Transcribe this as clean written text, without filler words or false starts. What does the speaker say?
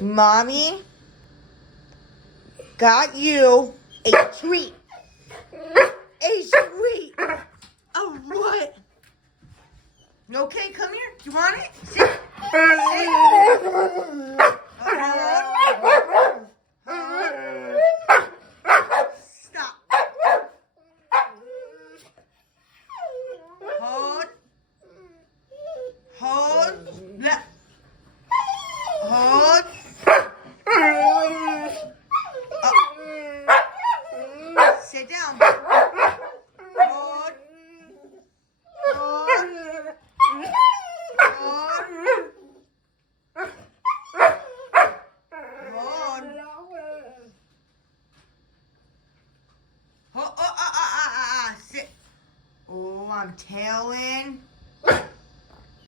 Mommy got you a treat. A sweet. Oh, what? Okay, come here. Do you want it? Sit. Stop. Hold. Hold. Hold. Sit down. Hold. Hold. Sit. Oh, I'm telling